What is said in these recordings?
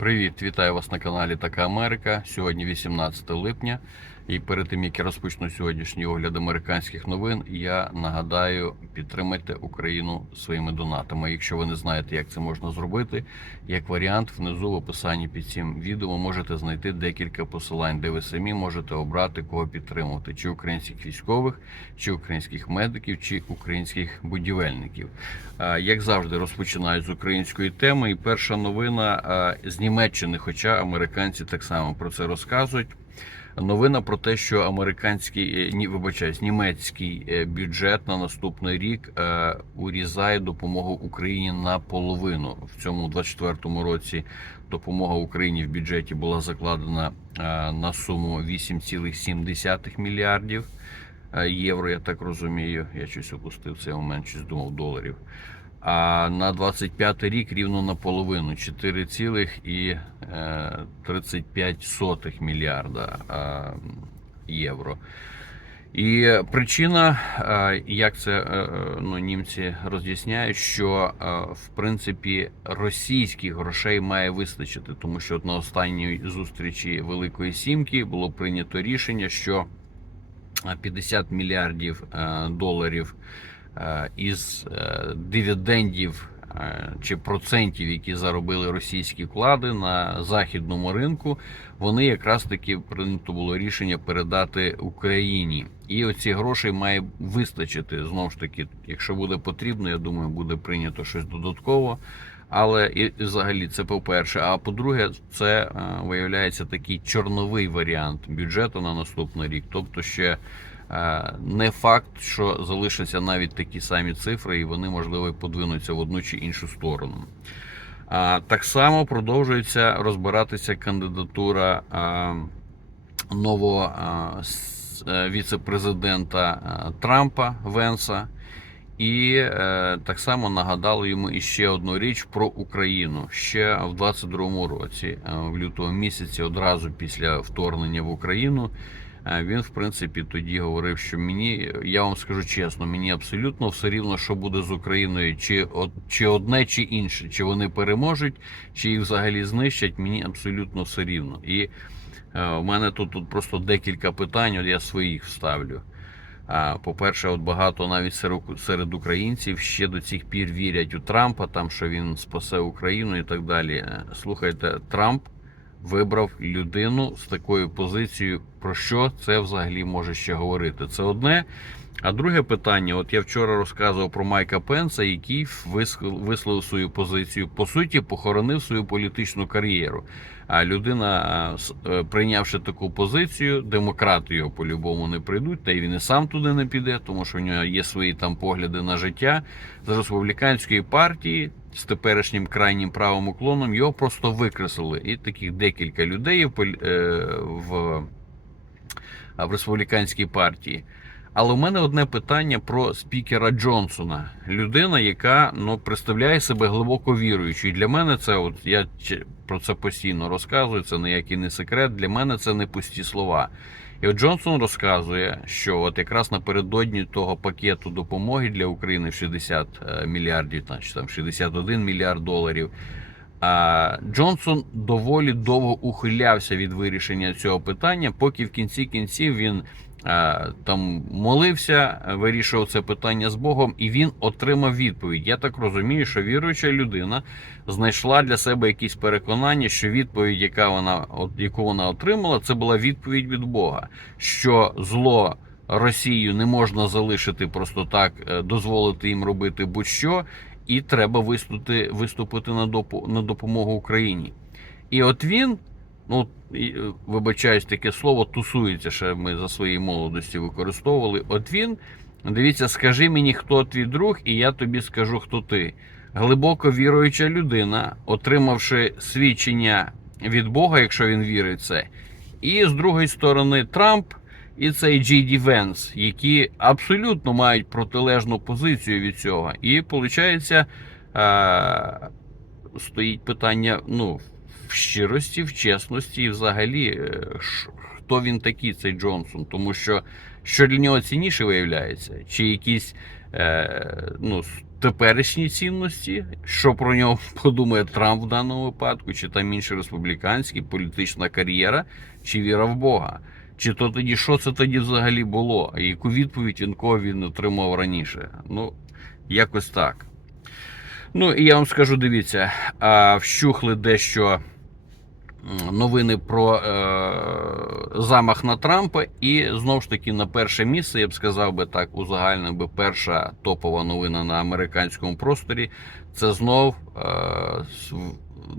Привіт, вітаю вас на каналі Така Америка. Сьогодні 18 липня. І перед тим як я розпочну сьогоднішній огляд американських новин, я нагадаю, підтримайте Україну своїми донатами. Якщо ви не знаєте, як це можна зробити, як варіант, внизу в описанні під цим відео можете знайти декілька посилань, де ви самі можете обрати кого підтримувати: чи українських військових, чи українських медиків, чи українських будівельників. Як завжди, розпочинають з української теми. І перша новина з Німеччини, хоча американці так само про це розказують. Новина про те, що американський е, ні, вибачаюсь, німецький е, бюджет на наступний рік е, урізає допомогу Україні наполовину. В цьому 24-му році допомога Україні в бюджеті була закладена на суму 8,7 мільярдів євро. Я так розумію. Я щось опустив цей момент, щось думав доларів. А на 25 рік рівно наполовину 4,35 мільярда е, євро. І причина, е, як це е, ну, німці роз'ясняють, що е, в принципі російських грошей має вистачити, тому що от на останній зустрічі Великої Сімки було прийнято рішення, що 50 мільярдів е, доларів е, із е, дивідендів е, чи процентів, які заробили російські вклади на західному ринку, вони якраз таки прийнято було рішення передати Україні. І оці грошей має вистачити знову ж таки, якщо буде потрібно, я думаю, буде прийнято щось додатково. Але і взагалі це по-перше. А по-друге, це е, виявляється такий чорновий варіант бюджету на наступний рік. Тобто ще е, не факт, що залишаться навіть такі самі цифри, і вони можливо подвинуться в одну чи іншу сторону. Так само продовжується розбиратися кандидатура нового е, віце-президента Трампа Венса. І е, так само нагадали йому іще одну річ про Україну ще в 22-му році, е, в лютому місяці, одразу після вторгнення в Україну. Він, в принципі, тоді говорив, що мені, я вам скажу чесно, мені абсолютно все рівно, що буде з Україною, чи, чи одне, чи інше, чи вони переможуть, чи їх взагалі знищать, мені абсолютно все рівно. І е, у мене тут, тут просто декілька питань, от я своїх вставлю. По-перше, от багато навіть серед, серед українців ще до цих пір вірять у Трампа, там що він спасе Україну і так далі. Е, Слухайте, Трамп вибрав людину з такою позицією. Про що це взагалі може ще говорити? Це одне. А друге питання: от я вчора розказував про Майка Пенса, який вис- висловив свою позицію. По суті, похоронив свою політичну кар'єру. А людина, с- е, прийнявши таку позицію, демократи його по-любому не прийдуть, та й він і сам туди не піде, тому що в нього є свої там погляди на життя з республіканської партії з теперішнім крайнім правим уклоном його просто викреслили. І таких декілька людей в, е, в, в республіканській партії. Але у мене одне питання про спікера Джонсона. Людина, яка ну представляє себе глибоко віруючою. Для мене це, от я про це постійно розказую. Це ніякий не секрет. Для мене це не пусті слова. І от Джонсон розказує, що от якраз напередодні того пакету допомоги для України в 60 е, мільярдів, значить там 61 мільярд доларів. А Джонсон доволі довго ухилявся від вирішення цього питання, поки в кінці кінців він там молився, вирішував це питання з Богом, і він отримав відповідь. Я так розумію, що віруюча людина знайшла для себе якісь переконання, що відповідь, яка вона яку вона отримала, це була відповідь від Бога, що зло. Росію не можна залишити просто так, е, дозволити їм робити будь-що, і треба виступити, виступити на допомогу Україні. І от він, ну е, вибачаюсь, таке слово тусується, ще ми за своїй молодості використовували. От він, дивіться, скажи мені, хто твій друг, і я тобі скажу, хто ти. Глибоко віруюча людина, отримавши свідчення від Бога, якщо він вірить це. І з другої сторони, Трамп і цей Джей Ді Венс, які абсолютно мають протилежну позицію від цього. І виходить, стоїть питання ну, в щирості, в чесності, і взагалі, е, хто він такий, цей Джонсон. Тому що що для нього цінніше виявляється, чи якісь е, ну, теперішні цінності, що про нього подумає Трамп в даному випадку, чи там інший республіканський, політична кар'єра, чи віра в Бога. Чи то тоді, що це тоді взагалі було? Яку відповідь він кого він отримав раніше? Ну, якось так. Ну, і я вам скажу, дивіться, вщухли дещо новини про е, замах на Трампа, і знову ж таки на перше місце, я б сказав би так, узагальнив би перша топова новина на американському просторі. Це знов е,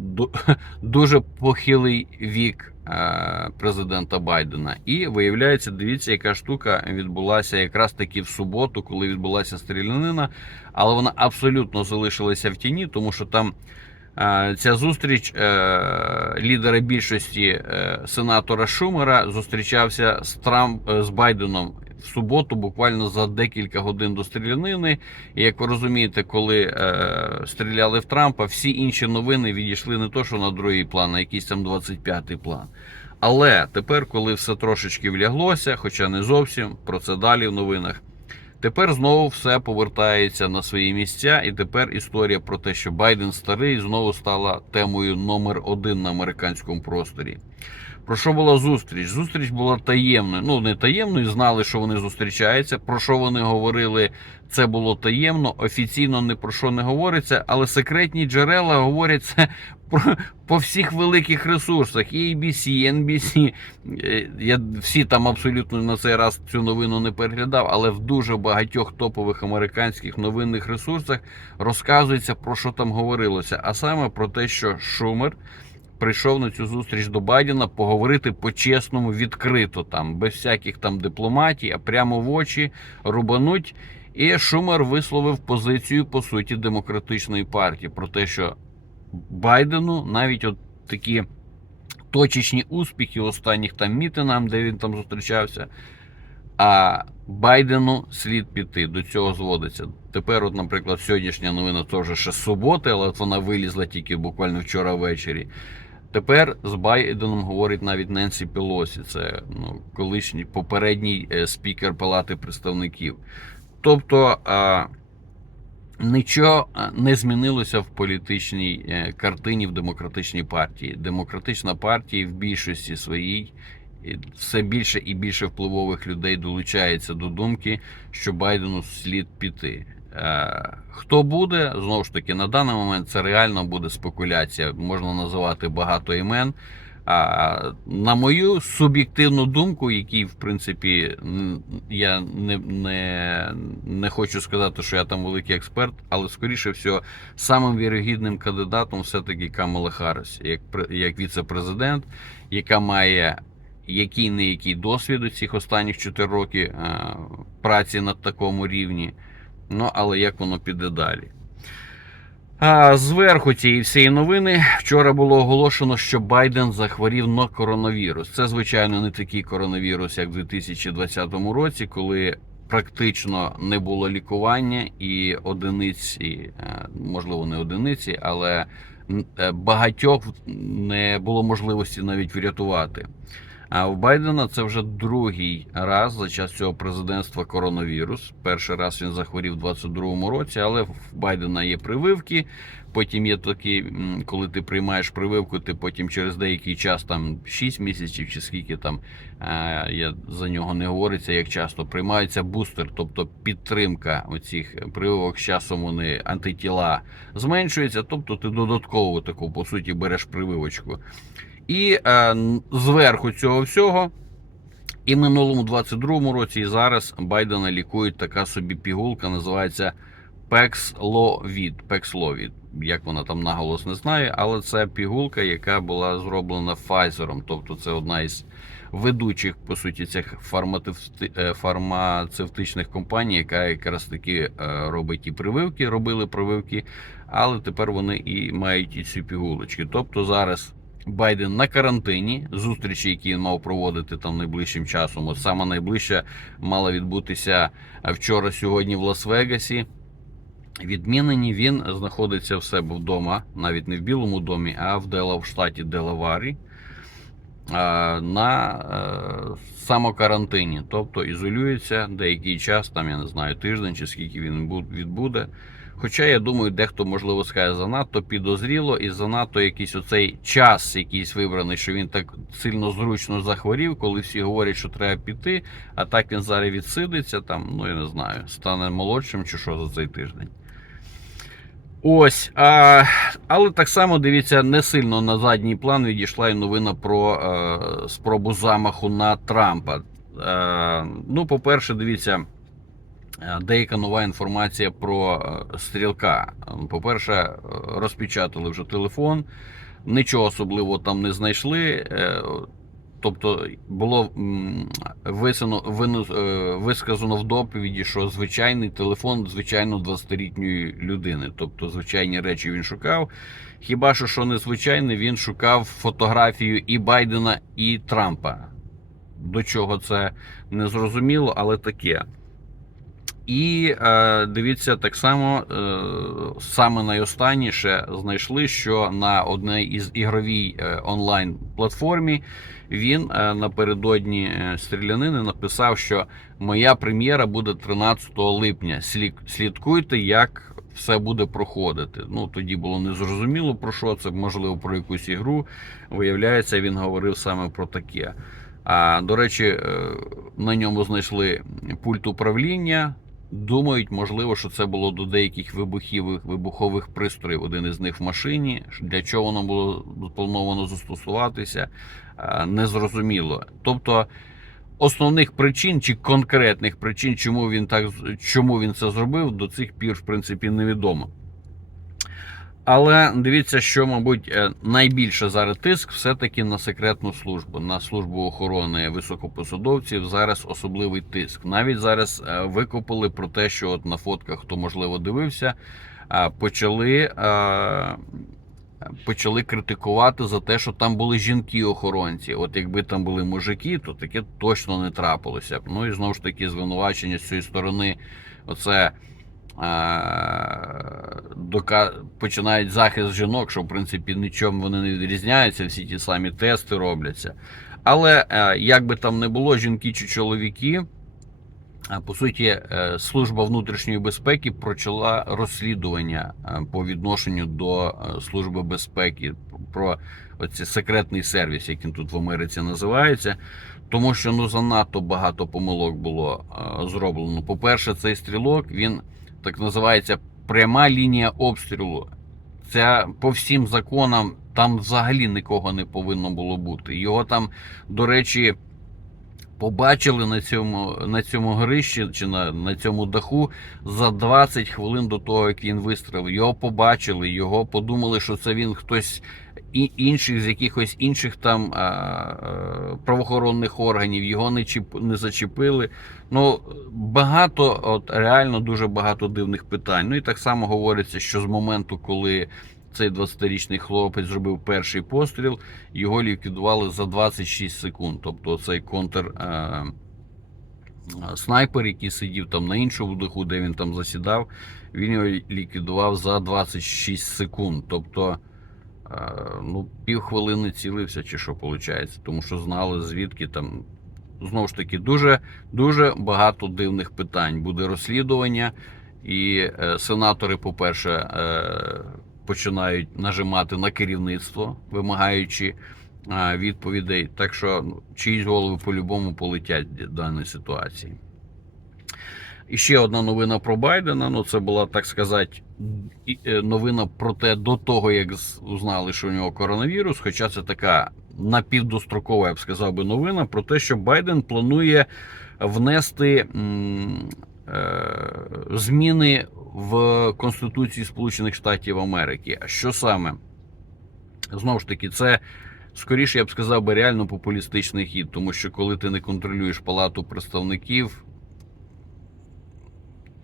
дуже похилий вік е, президента Байдена. І виявляється, дивіться, яка штука відбулася якраз таки в суботу, коли відбулася стрілянина, але вона абсолютно залишилася в тіні, тому що там. Е, Ця зустріч е, лідера більшості е, сенатора Шумера зустрічався з Трамп з Байденом в суботу, буквально за декілька годин до стрілянини. І як ви розумієте, коли стріляли в Трампа, всі інші новини відійшли не то, що на другий план, а якийсь там 25-й план. Але тепер, коли все трошечки вляглося, хоча не зовсім, про це далі в новинах. Тепер знову все повертається на свої місця, і тепер історія про те, що Байден старий, знову стала темою номер один на американському просторі. Про що була зустріч? Зустріч була таємною. Ну, не таємною, знали, що вони зустрічаються. Про що вони говорили, це було таємно. Офіційно ні про що не говориться, але секретні джерела говорять це про, по всіх великих ресурсах. ABC, NBC. Е, Я всі там абсолютно на цей раз цю новину не переглядав, але в дуже багатьох топових американських новинних ресурсах розказується про що там говорилося. А саме про те, що Шумер прийшов на цю зустріч до Байдена поговорити по-чесному, відкрито, там, без всяких там дипломатій, а прямо в очі рубануть. І Шумер висловив позицію по суті демократичної партії про те, що Байдену навіть от такі точечні успіхи останніх там мітингам, де він там зустрічався. А Байдену слід піти. До цього зводиться. Тепер, от, наприклад, сьогоднішня новина вже ще з суботи, але от вона вилізла тільки буквально вчора ввечері. Тепер з Байденом говорить навіть Ненсі Пелосі, це ну, колишній попередній е, спікер Палати представників. Тобто а, нічого не змінилося в політичній е, картині в демократичній партії. Демократична партія в більшості своїй все більше і більше впливових людей долучається до думки, що Байдену слід піти. Е, Хто буде знову ж таки на даний момент це реально буде спекуляція. Можна називати багато імен. А на мою суб'єктивну думку, який в принципі я не, не, не хочу сказати, що я там великий експерт, але скоріше всього, самим вірогідним кандидатом все-таки Камала Харріс, як як віце-президент, яка має який не який досвід у цих останніх 4 роки е, праці на такому рівні. Ну, але як воно піде далі? А зверху цієї всієї новини вчора було оголошено, що Байден захворів на коронавірус. Це, звичайно, не такий коронавірус, як в 2020 році, коли практично не було лікування і одиниці, е, можливо, не одиниці, але е, багатьох не було можливості навіть врятувати. А в Байдена це вже другий раз за час цього президентства коронавірус. Перший раз він захворів у 22-му році, але в Байдена є прививки. Потім є такі, коли ти приймаєш прививку, ти потім через деякий час, там 6 місяців чи скільки там е, я за нього не говориться, як часто приймається бустер, тобто підтримка оцих прививок з часом вони антитіла зменшується, тобто ти додатково таку по суті береш прививочку. І е, зверху цього всього, і минулому 22-му році, і зараз Байдена лікують така собі пігулка, називається Paxlovid. Paxlovid. Як вона там наголос не знаю, але це пігулка, яка була зроблена Pfizer. Тобто це одна із ведучих, по суті, цих е, фармацевтичних компаній, яка якраз таки е, робить і прививки, робили прививки, але тепер вони і мають і ці пігулочки. Тобто зараз Байден на карантині, зустрічі, які він мав проводити там найближчим часом. От саме найближча мала відбутися вчора, сьогодні в Лас-Вегасі. Відмінені він знаходиться в себе вдома, навіть не в Білому домі, а в Дела в штаті Делаварі. на е, самокарантині, тобто ізолюється деякий час, там я не знаю, тиждень чи скільки він відбуде. Хоча я думаю, дехто можливо скаже занадто підозріло і занадто якийсь оцей час, якийсь вибраний, що він так сильно зручно захворів, коли всі говорять, що треба піти, а так він зараз відсидиться, там, ну я не знаю, стане молодшим чи що за цей тиждень. Ось, а, але так само дивіться, не сильно на задній план відійшла і новина про е, спробу замаху на Трампа. Е, ну, по-перше, дивіться, деяка нова інформація про е, стрілка. По-перше, е, розпечатали вже телефон, нічого особливого там не знайшли. е, Тобто було висано, висказано в доповіді, що звичайний телефон звичайно 20-літньої людини. Тобто звичайні речі він шукав. Хіба що що незвичайне, він шукав фотографію і Байдена, і Трампа. До чого це не зрозуміло, але таке. І е, дивіться, так само е, саме найостанніше знайшли, що на одній із ігровій е, онлайн платформі він е, напередодні е, стрілянини написав, що моя прем'єра буде 13 липня. Слід- Слідкуйте, як все буде проходити. Ну тоді було незрозуміло про що це, можливо, про якусь ігру. Виявляється, він говорив саме про таке. А до речі, е, на ньому знайшли пульт управління. Думають, можливо, що це було до деяких вибухівих вибухових пристроїв. Один із них в машині. Для чого воно було заплановано застосуватися, е, незрозуміло. Тобто основних причин чи конкретних причин, чому він так чому він це зробив, до цих пір, в принципі, невідомо. Але дивіться, що, мабуть, е, найбільше зараз тиск все-таки на секретну службу, на службу охорони високопосадовців. Зараз особливий тиск. Навіть зараз е, викопали про те, що от на фотках, хто можливо дивився, е, почали. Почали критикувати за те, що там були жінки-охоронці. От якби там були мужики, то таке точно не трапилося б. Ну і знову ж таки, звинувачення з цієї сторони, оце. Починають захист жінок, що в принципі нічим вони не відрізняються, всі ті самі тести робляться. Але е, як би там не було, жінки чи чоловіки, по суті, е, служба внутрішньої безпеки почала розслідування е, по відношенню до е, служби безпеки про оці секретний сервіс, як він тут в Америці називається. Тому що ну занадто багато помилок було е, зроблено. По-перше, цей стрілок він так називається пряма лінія обстрілу. Це по всім законам там взагалі нікого не повинно було бути. Його там, до речі, побачили на цьому, на цьому горищі чи на, на цьому даху за 20 хвилин до того, як він вистрелив. Його побачили, його подумали, що це він хтось і інших з якихось інших там а, а, правоохоронних органів. Його не чіп, не зачепили. Ну багато, от реально дуже багато дивних питань. Ну і так само говориться, що з моменту, коли цей 20-річний хлопець зробив перший постріл, його ліквідували за 26 секунд. Тобто цей контр. Е, Снайпер, який сидів там на іншому даху, де він там засідав, він його ліквідував за 26 секунд. Тобто, е, ну, півхвилини цілився, чи що виходить, тому що знали, звідки там. Знову ж таки, дуже дуже багато дивних питань. Буде розслідування, і е, сенатори, по-перше, е, починають нажимати на керівництво, вимагаючи відповідей. Так що ну, чиїсь голови по-любому полетять в даній ситуації. І ще одна новина про Байдена. Ну, це була, так сказати, е, новина про те до того, як узнали, що у нього коронавірус. Хоча це така напівдострокова, я б сказав би, новина про те, що Байден планує внести зміни в Конституції Сполучених Штатів Америки. А що саме? Знову ж таки, це скоріше, я б сказав би, реально популістичний хід, тому що коли ти не контролюєш палату представників,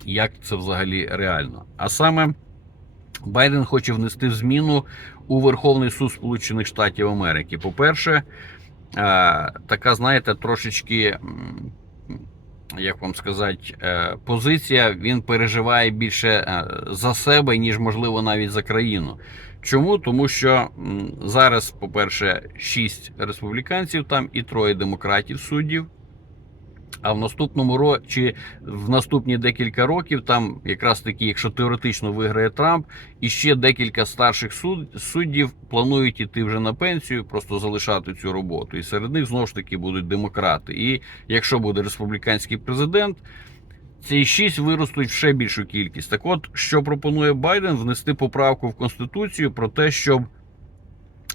як це взагалі реально? А саме Байден хоче внести зміну у Верховний суд Сполучених Штатів Америки. По-перше, е, така, знаєте, трошечки, як вам сказати, е, позиція він переживає більше е, за себе, ніж можливо навіть за країну. Чому? Тому що зараз, по-перше, 6 республіканців там і троє демократів суддів. А в наступному ро... чи в наступні декілька років, там якраз таки, якщо теоретично виграє Трамп, і ще декілька старших суд... суддів планують іти вже на пенсію, просто залишати цю роботу. І серед них знову ж таки будуть демократи. І якщо буде республіканський президент, ці шість виростуть в ще більшу кількість. Так от, що пропонує Байден внести поправку в Конституцію про те, щоб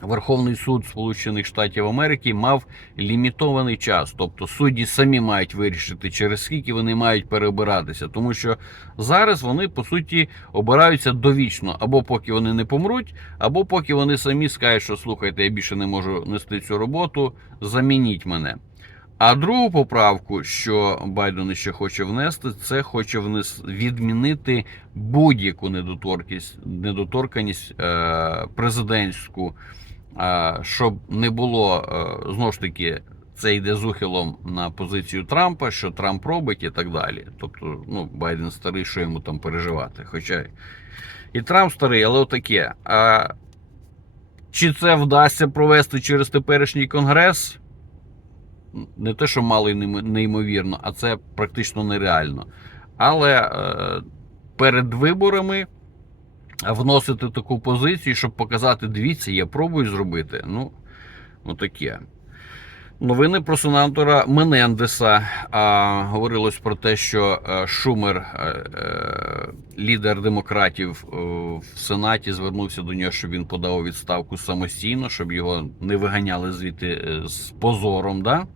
Верховний суд Сполучених Штатів Америки мав лімітований час, тобто судді самі мають вирішити, через скільки вони мають переобиратися, тому що зараз вони по суті обираються довічно, або поки вони не помруть, або поки вони самі скажуть, що слухайте, я більше не можу нести цю роботу, замініть мене. А другу поправку, що Байден ще хоче внести, це хоче внес... відмінити будь-яку недоторкість, недоторканість е, президентську, щоб не було е, знову ж таки. Це йде з ухилом на позицію Трампа, що Трамп робить і так далі. Тобто, ну, Байден старий, що йому там переживати. Хоча і Трамп старий, але отаке. А чи це вдасться провести через теперішній конгрес? не те, що мало і неймовірно, а це практично нереально. Але е, перед виборами вносити таку позицію, щоб показати, дивіться, я пробую зробити. Ну, ну таке. Новини про сенатора Менендеса. А, говорилось про те, що е, Шумер, е, е, лідер демократів в Сенаті, звернувся до нього, щоб він подав відставку самостійно, щоб його не виганяли звідти з позором. Да?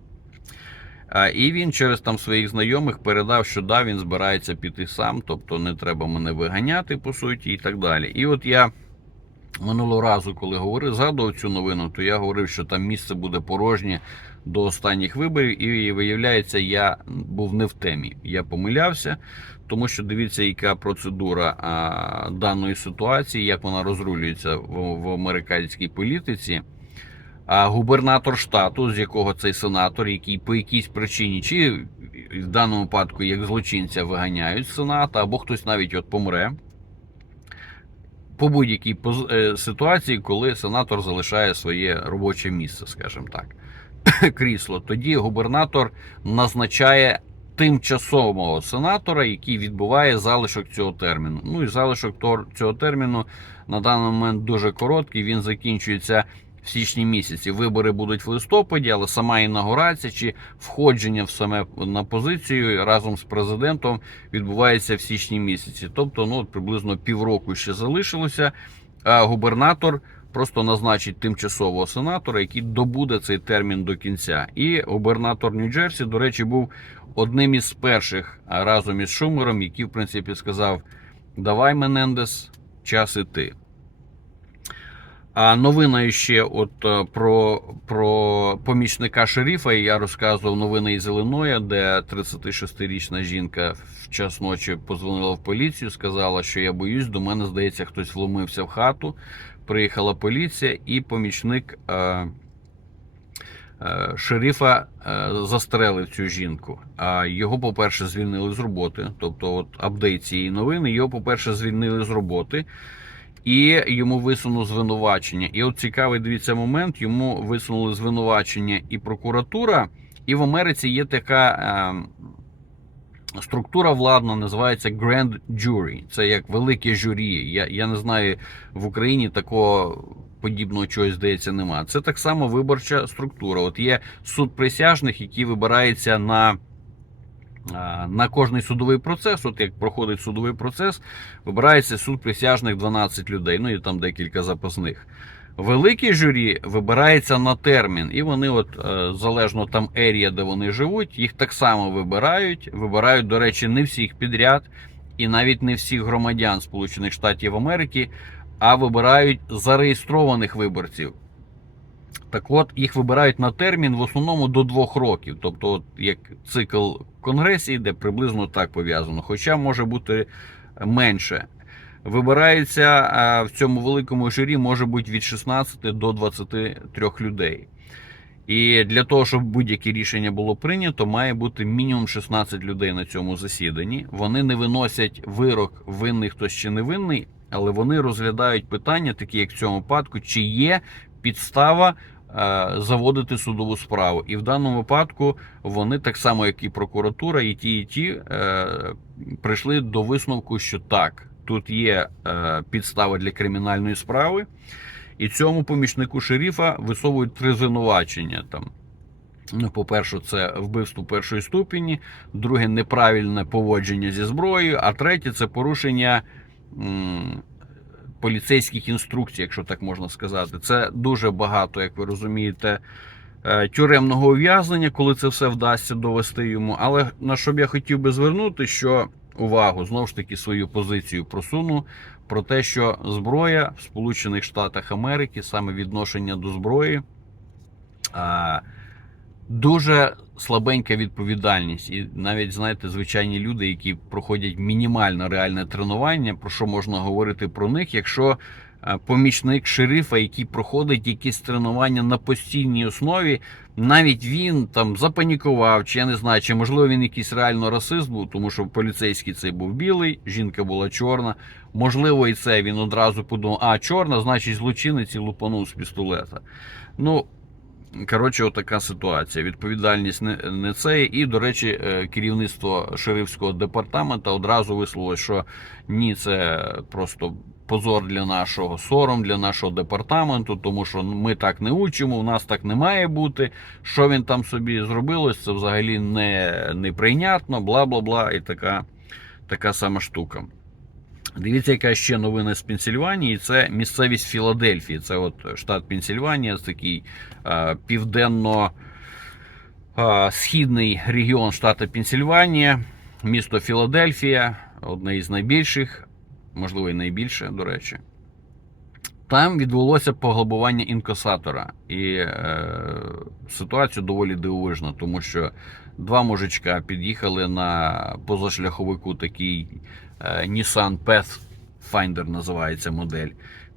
І він через там своїх знайомих передав, що да, він збирається піти сам, тобто не треба мене виганяти, по суті, і так далі. І от я минулого разу, коли говорив, згадував цю новину, то я говорив, що там місце буде порожнє до останніх виборів, і виявляється, я був не в темі. Я помилявся, тому що дивіться, яка процедура а, даної ситуації, як вона розрулюється в, в американській політиці. А губернатор штату, з якого цей сенатор, який по якійсь причині, чи в даному випадку як злочинця виганяють з сената, або хтось навіть от помре по будь-якій поз- е, ситуації, коли сенатор залишає своє робоче місце, скажімо так, крісло, тоді губернатор назначає тимчасового сенатора, який відбуває залишок цього терміну. Ну і залишок цього терміну на даний момент дуже короткий. Він закінчується в січні місяці. Вибори будуть в листопаді, але сама інаугурація чи входження в саме на позицію разом з президентом відбувається в січні місяці. Тобто, ну приблизно півроку ще залишилося. А губернатор просто назначить тимчасового сенатора, який добуде цей термін до кінця. І губернатор Нью-Джерсі, до речі, був одним із перших разом із Шумером, який, в принципі, сказав: Давай, Менендес, час іти. А новина ще от е, про, про помічника шерифа. Я розказував новини із Іллиноя, де 36-річна жінка в час ночі позвонила в поліцію, сказала, що я боюсь, до мене здається, хтось вломився в хату. Приїхала поліція, і помічник е, е, шерифа застрелив цю жінку. А його, по-перше, звільнили з роботи. Тобто, от апдейт цієї новини, його, по-перше, звільнили з роботи. І йому висунули звинувачення. І от цікавий дивіться момент: йому висунули звинувачення і прокуратура, і в Америці є така е, структура владна, називається Grand Jury. Це як велике журі. Я, я не знаю, в Україні такого подібного чогось здається нема. Це так само виборча структура. От є суд присяжних, який вибирається на. На кожний судовий процес, от як проходить судовий процес, вибирається суд присяжних 12 людей, ну і там декілька запасних. Велике журі вибирається на термін, і вони, от е, залежно там ерія, де вони живуть, їх так само вибирають. Вибирають, до речі, не всіх підряд, і навіть не всіх громадян Сполучених Штатів Америки, а вибирають зареєстрованих виборців. Так от їх вибирають на термін в основному до двох років. Тобто, от як цикл конгресі йде приблизно так пов'язано, хоча може бути менше. Вибирається в цьому великому журі може бути від 16 до 23 людей. І для того, щоб будь-яке рішення було прийнято, має бути мінімум 16 людей на цьому засіданні. Вони не виносять вирок, винний хтось чи не винний, але вони розглядають питання, такі як в цьому випадку, чи є підстава заводити судову справу. І в даному випадку вони, так само як і прокуратура, і ті, і ті, е, прийшли до висновку, що так, тут є е, підстава для кримінальної справи, і цьому помічнику шерифа висовують три звинувачення там. Ну, по-перше, це вбивство першої ступені, друге неправильне поводження зі зброєю, а третє це порушення поліцейських інструкцій, якщо так можна сказати. Це дуже багато, як ви розумієте, е, тюремного ув'язнення, коли це все вдасться довести йому. Але на що б я хотів би звернути, що увагу знову ж таки свою позицію просуну про те, що зброя в Сполучених Штатах Америки, саме відношення до зброї. Дуже слабенька відповідальність, і навіть знаєте, звичайні люди, які проходять мінімально реальне тренування, про що можна говорити про них, якщо е, помічник шерифа, який проходить якісь тренування на постійній основі, навіть він там запанікував, чи я не знаю, чи можливо він якийсь реально расист був, тому що поліцейський цей був білий, жінка була чорна. Можливо, і це він одразу подумав, а чорна, значить злочинець і лупанув з пістолета. Ну, Коротше, отака ситуація. Відповідальність не, не це. І, до речі, е, керівництво шерифського департамента одразу висловило, що ні, це просто позор для нашого сором, для нашого департаменту, тому що ми так не учимо, у нас так не має бути. Що він там собі зробилось, це взагалі не, неприйнятно, бла бла бла, і така, така сама штука. Дивіться, яка ще новина з Пенсільванії. Це місцевість Філадельфії. Це от штат Пенсільванія, це такий е, південно е, східний регіон штату Пенсільванія, місто Філадельфія, одне із найбільших, можливо, і найбільше, до речі. Там відбулося поглибування інкасатора. І е, ситуація доволі дивовижна, тому що два мужичка під'їхали на позашляховику такий е, Nissan Pathfinder називається модель.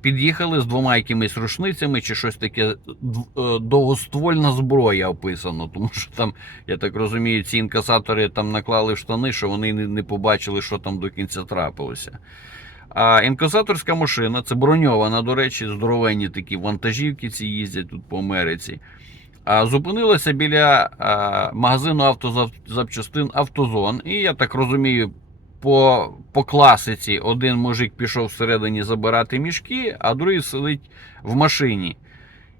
Під'їхали з двома якимись рушницями чи щось таке е, довгоствольна зброя описано, тому що там, я так розумію, ці інкасатори там наклали в штани, що вони не, не побачили, що там до кінця трапилося. А інкасаторська машина, це броньована, до речі, здоровенні такі вантажівки ці їздять тут по Америці. Зупинилася біля магазину автозапчастин Автозон. І я так розумію, по, по класиці один мужик пішов всередині забирати мішки, а другий сидить в машині.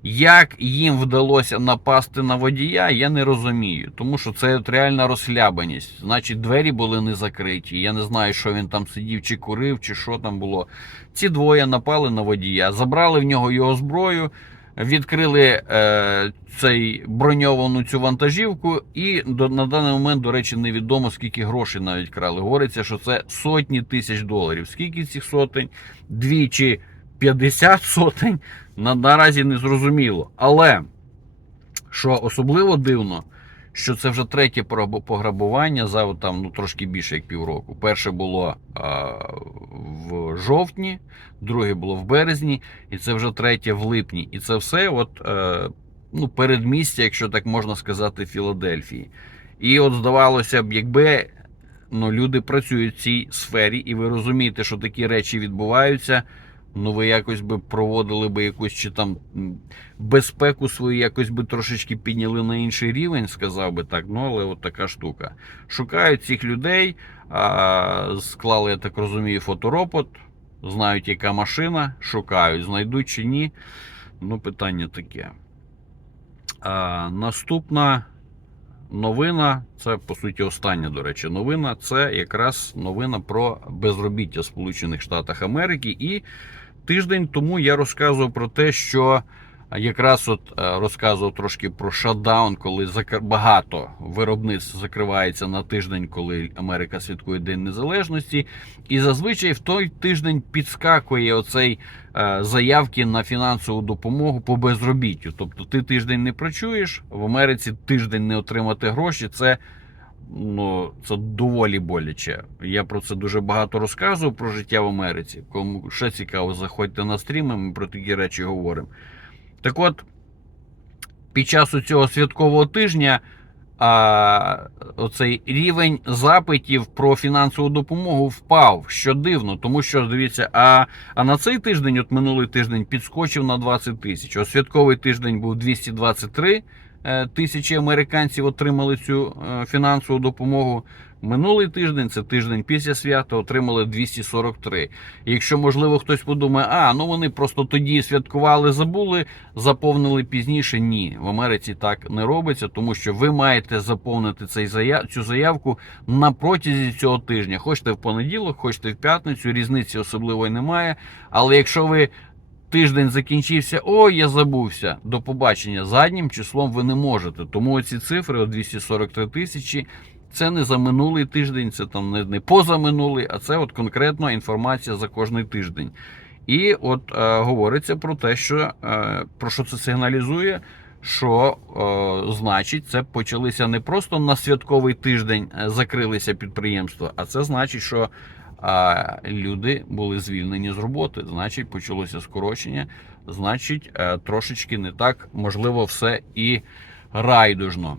Як їм вдалося напасти на водія, я не розумію, тому що це реальна розхлябаність. Значить, двері були не закриті. Я не знаю, що він там сидів, чи курив, чи що там було. Ці двоє напали на водія, забрали в нього його зброю, відкрили е, цей броньовану цю вантажівку, і до, на даний момент, до речі, невідомо скільки грошей навіть крали. Говориться, що це сотні тисяч доларів. Скільки цих сотень? Дві чи 50 сотень на, наразі не зрозуміло. Але що особливо дивно, що це вже третє пограбування за там ну трошки більше як півроку. Перше було а, в жовтні, друге було в березні, і це вже третє в липні. І це все, от е, ну, передмістя, якщо так можна сказати, Філадельфії. І от здавалося б, якби ну, люди працюють в цій сфері, і ви розумієте, що такі речі відбуваються. Ну, ви якось би проводили би якусь чи там безпеку свою, якось би трошечки підняли на інший рівень, сказав би так. Ну, але от така штука. Шукають цих людей, а, склали, я так розумію, фоторобот, знають, яка машина, шукають, знайдуть чи ні. Ну, питання таке. А, наступна новина, це по суті остання, до речі, новина. Це якраз новина про безробіття Сполучених Штатах Америки. І тиждень тому я розказував про те, що якраз от е, розказував трошки про шатдаун, коли багато виробництв закривається на тиждень, коли Америка святкує День Незалежності. І зазвичай в той тиждень підскакує оцей заявки на фінансову допомогу по безробіттю. Тобто ти тиждень не працюєш, в Америці тиждень не отримати гроші. Це ну, це доволі боляче. Я про це дуже багато розказував про життя в Америці. Кому ще цікаво, заходьте на стріми, ми про такі речі говоримо. Так от, під час цього святкового тижня а, оцей рівень запитів про фінансову допомогу впав, що дивно, тому що дивіться, а, а на цей тиждень, от минулий тиждень, підскочив на 20 тисяч. Ось святковий тиждень був 223 е, тисячі американців отримали цю е, фінансову допомогу. Минулий тиждень, це тиждень після свята, отримали 243. Якщо, можливо, хтось подумає, а ну вони просто тоді святкували, забули, заповнили пізніше. Ні, в Америці так не робиться, тому що ви маєте заповнити цей заяв, цю заявку на протязі цього тижня. Хочете в понеділок, хочете в п'ятницю, різниці особливої немає. Але якщо ви тиждень закінчився, ой, я забувся. До побачення заднім числом ви не можете. Тому ці цифри, от 243 тисячі. Це не за минулий тиждень, це там не, не позаминулий, а це от конкретно інформація за кожний тиждень. І от е, говориться про те, що е, про що це сигналізує, що е, значить, це почалися не просто на святковий тиждень е, закрилися підприємства, а це значить, що е, люди були звільнені з роботи. Значить, почалося скорочення. Значить, е, трошечки не так можливо все і райдужно.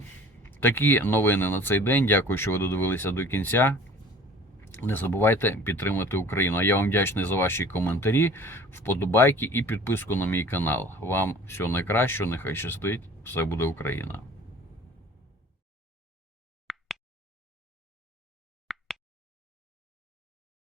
Такі новини на цей день. Дякую, що ви додивилися до кінця. Не забувайте підтримати Україну. А я вам вдячний за ваші коментарі, вподобайки і підписку на мій канал. Вам всього найкращого, нехай щастить, все буде Україна.